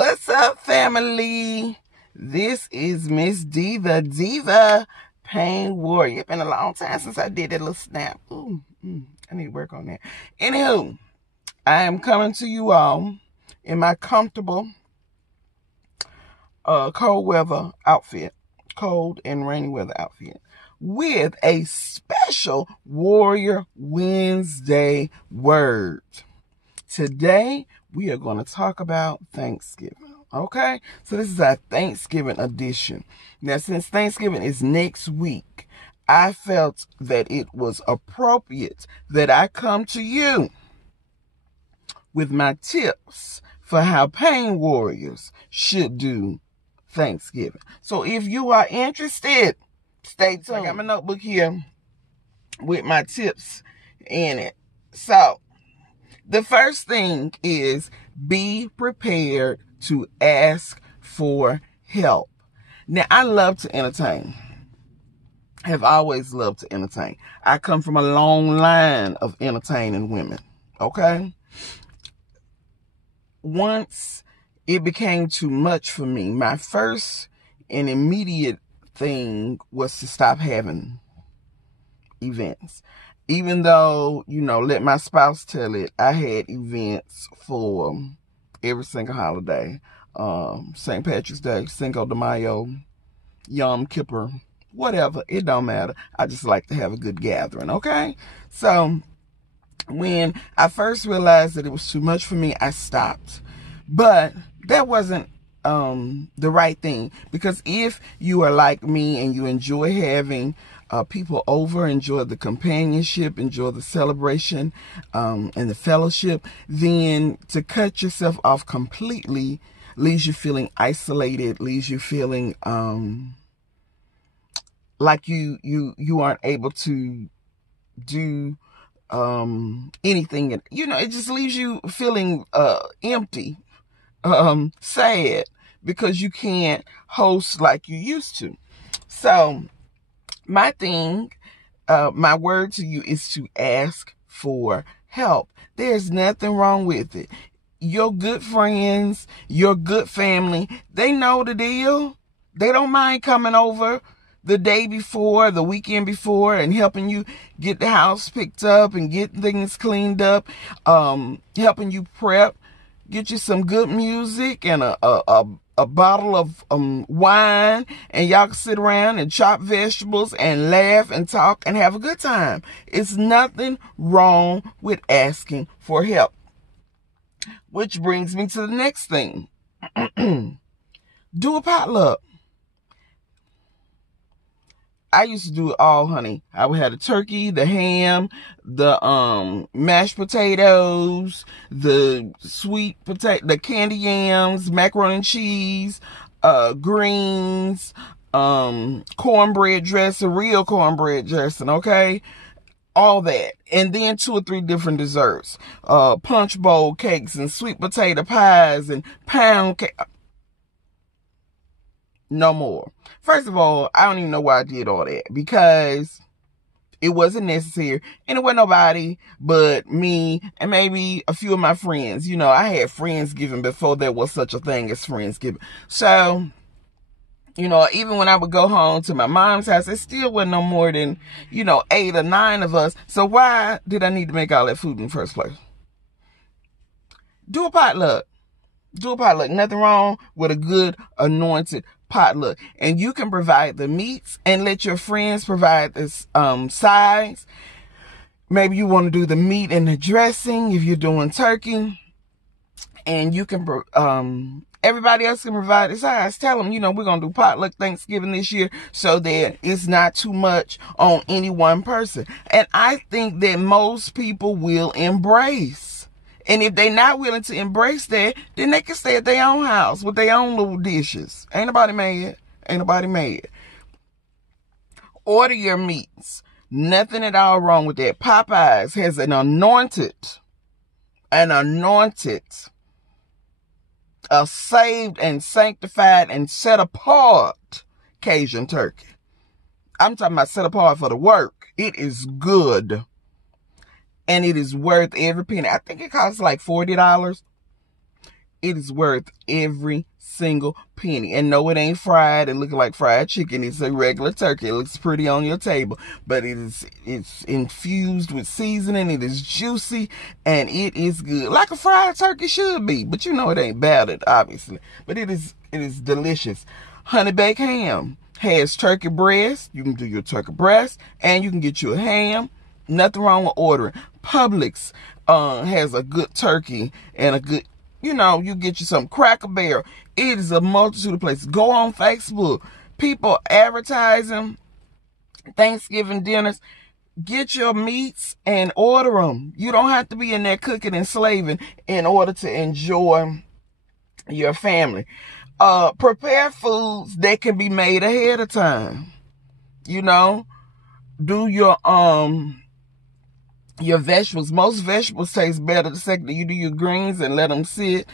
What's up, family? This is Miss Diva Pain Warrior. It's been a long time since I did that little snap. I need to work on that. Anywho, I am coming to you all in my comfortable cold weather outfit, cold and rainy weather outfit, with a special Warrior Wednesday word. Today, we are going to talk about Thanksgiving, okay? So this is our Thanksgiving edition. Now, since Thanksgiving is next week, I felt that it was appropriate that I come to you with my tips for how pain warriors should do Thanksgiving. So if you are interested, stay tuned. I got my notebook here with my tips in it. So, the first thing is be prepared to ask for help. Now, I love to entertain. Have always loved to entertain. I come from a long line of entertaining women, okay? Once it became too much for me, my first and immediate thing was to stop having events. Even though, let my spouse tell it, I had events for every single holiday. St. Patrick's Day, Cinco de Mayo, Yom Kippur, whatever. It don't matter. I just like to have a good gathering, okay? So, when I first realized that it was too much for me, I stopped. But that wasn't the right thing. Because if you are like me and you enjoy having people over, enjoy the companionship, enjoy the celebration, and the fellowship, then to cut yourself off completely leaves you feeling isolated, leaves you feeling like you aren't able to do anything. It just leaves you feeling empty, sad, because you can't host like you used to. So, my word to you is to ask for help. There's nothing wrong with it. Your good friends, your good family, they know the deal. They don't mind coming over the day before, the weekend before, and helping you get the house picked up and get things cleaned up, helping you prep, get you some good music and a bottle of wine, and y'all can sit around and chop vegetables and laugh and talk and have a good time. It's nothing wrong with asking for help. Which brings me to the next thing. Do a potluck. I used to do it all, honey. I would have the turkey, the ham, the mashed potatoes, the sweet potato, the candy yams, macaroni and cheese, greens, cornbread dressing, real cornbread dressing, okay? All that. And then 2 or 3 different desserts. Punch bowl cakes and sweet potato pies and pound cake. No more. First of all, I don't even know why I did all that, because it wasn't necessary, and it wasn't nobody but me and maybe a few of my friends. I had Friendsgiving before there was such a thing as Friendsgiving. So, even when I would go home to my mom's house, it still wasn't no more than, 8 or 9 of us. So why did I need to make all that food in the first place? Do a potluck. Do a potluck. Nothing wrong with a good anointed potluck. And you can provide the meats and let your friends provide this sides. Maybe you want to do the meat and the dressing if you're doing turkey. And you can everybody else can provide the sides. Tell them, we're going to do potluck Thanksgiving this year so that it's not too much on any one person. And I think that most people will embrace. And if they're not willing to embrace that, then they can stay at their own house with their own little dishes. Ain't nobody mad. Ain't nobody mad. Order your meats. Nothing at all wrong with that. Popeyes has an anointed, a saved and sanctified and set apart Cajun turkey. I'm talking about set apart for the work. It is good. And it is worth every penny. I think it costs like $40. It is worth every single penny. And no, it ain't fried and looking like fried chicken. It's a regular turkey. It looks pretty on your table, but it's infused with seasoning. It is juicy and it is good, like a fried turkey should be. But you know it ain't battered, obviously. But it is delicious. Honey baked ham has turkey breast. You can do your turkey breast, and you can get you a ham. Nothing wrong with ordering. Publix has a good turkey and a good, you get you some Cracker Barrel. It is a multitude of places. Go on Facebook. People advertising Thanksgiving dinners. Get your meats and order them. You don't have to be in there cooking and slaving in order to enjoy your family. Prepare foods that can be made ahead of time. Do your vegetables. Most vegetables taste better the second you do your greens and let them sit.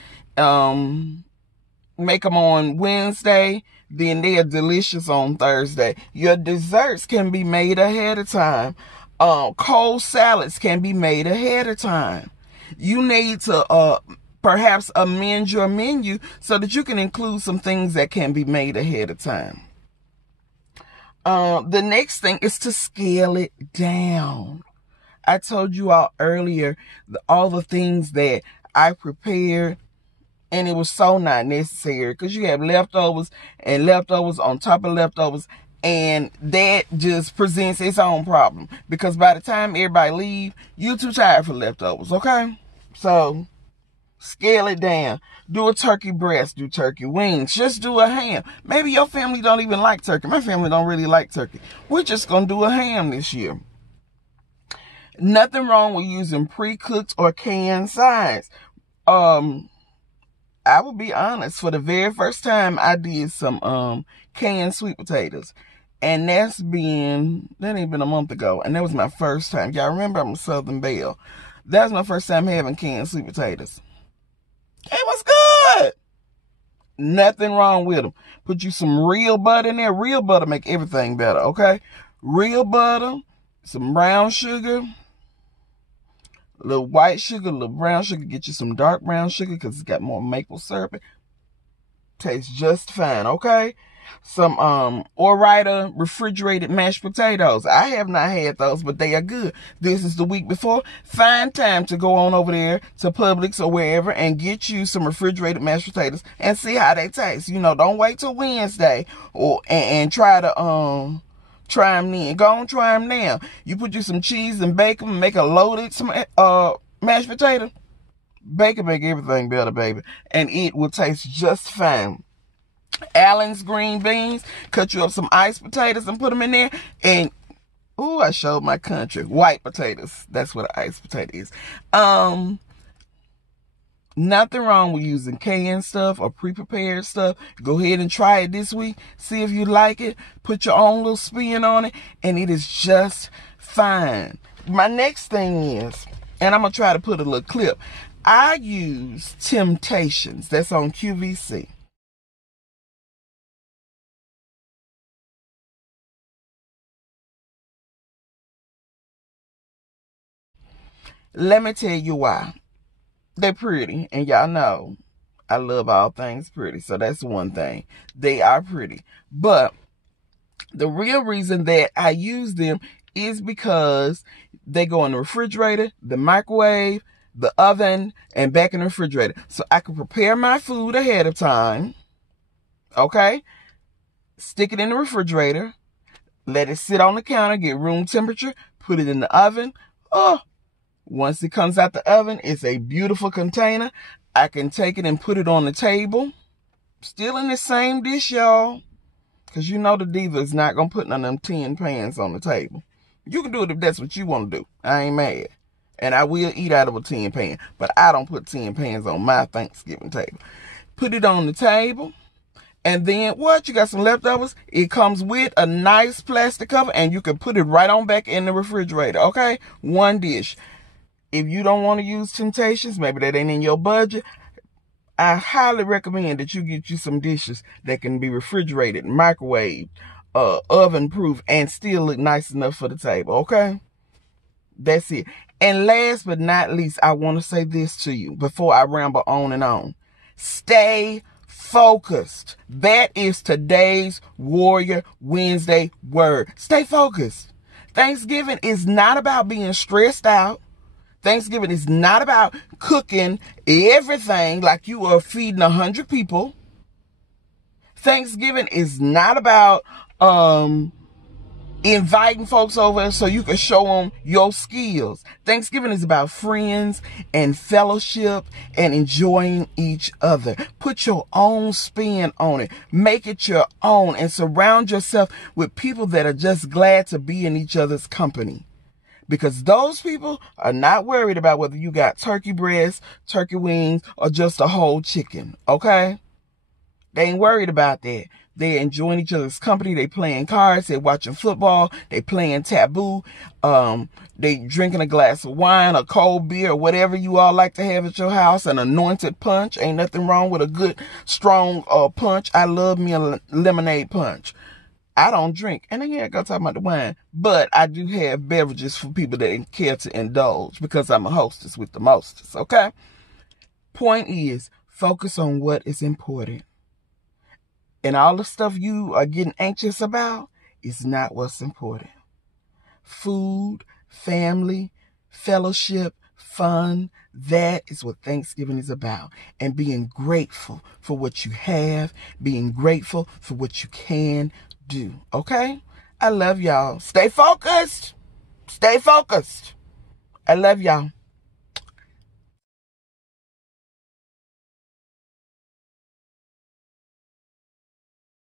Make them on Wednesday, then they are delicious on Thursday. Your desserts can be made ahead of time. Cold salads can be made ahead of time. You need to perhaps amend your menu so that you can include some things that can be made ahead of time. The next thing is to scale it down. I told you all earlier all the things that I prepared, and it was so not necessary because you have leftovers and leftovers on top of leftovers, and that just presents its own problem because by the time everybody leave, you're too tired for leftovers, okay? So scale it down. Do a turkey breast, do turkey wings, just do a ham. Maybe your family don't even like turkey. My family don't really like turkey. We're just going to do a ham this year. Nothing wrong with using pre-cooked or canned sides. I will be honest, for the very first time I did some canned sweet potatoes. And that ain't been a month ago. And that was my first time. Y'all remember I'm a Southern Belle. That was my first time having canned sweet potatoes. It was good. Nothing wrong with them. Put you some real butter in there. Real butter make everything better, okay? Real butter, some brown sugar, a little white sugar, a little brown sugar. Get you some dark brown sugar because it's got more maple syrup. Tastes just fine, okay? Some Ore-Ida refrigerated mashed potatoes. I have not had those, but they are good. This is the week before. Find time to go on over there to Publix or wherever and get you some refrigerated mashed potatoes and see how they taste. Don't wait till Wednesday and try to try them then. Go on, try them now. You put you some cheese and bacon and make a loaded mashed potato. Bacon make everything better, baby. And it will taste just fine. Allen's green beans. Cut you up some iced potatoes and put them in there. And, I showed my country. White potatoes. That's what an iced potato is. Nothing wrong with using canned stuff or pre-prepared stuff. Go ahead and try it this week. See if you like it. Put your own little spin on it. And it is just fine. My next thing is, and I'm going to try to put a little clip. I use Temptations. That's on QVC. Let me tell you why. They're pretty, and y'all know I love all things pretty, so that's one thing. They are pretty. But the real reason that I use them is because they go in the refrigerator, the microwave, the oven, and back in the refrigerator. So I can prepare my food ahead of time, okay? Stick it in the refrigerator, let it sit on the counter, get room temperature, put it in the oven. Once it comes out the oven, it's a beautiful container. I can take it and put it on the table. Still in the same dish, y'all. Because the Diva is not going to put none of them tin pans on the table. You can do it if that's what you want to do. I ain't mad. And I will eat out of a tin pan. But I don't put tin pans on my Thanksgiving table. Put it on the table. And then what? You got some leftovers? It comes with a nice plastic cover. And you can put it right on back in the refrigerator. Okay? One dish. If you don't want to use Temptations, maybe that ain't in your budget, I highly recommend that you get you some dishes that can be refrigerated, microwaved, oven proof, and still look nice enough for the table, okay? That's it. And last but not least, I want to say this to you before I ramble on and on. Stay focused. That is today's Warrior Wednesday word. Stay focused. Thanksgiving is not about being stressed out. Thanksgiving is not about cooking everything like you are feeding 100 people. Thanksgiving is not about inviting folks over so you can show them your skills. Thanksgiving is about friends and fellowship and enjoying each other. Put your own spin on it. Make it your own and surround yourself with people that are just glad to be in each other's company. Because those people are not worried about whether you got turkey breast, turkey wings, or just a whole chicken, okay? They ain't worried about that. They're enjoying each other's company. They playing cards. They're watching football. They playing taboo. They drinking a glass of wine, a cold beer, or whatever you all like to have at your house. An anointed punch. Ain't nothing wrong with a good, strong punch. I love me a lemonade punch. I don't drink. And then, yeah, go talk about the wine. But I do have beverages for people that care to indulge because I'm a hostess with the mostest, okay? Point is, focus on what is important. And all the stuff you are getting anxious about is not what's important. Food, family, fellowship, fun, that is what Thanksgiving is about. And being grateful for what you have, being grateful for what you can do. Okay? I love y'all. Stay focused. Stay focused. I love y'all.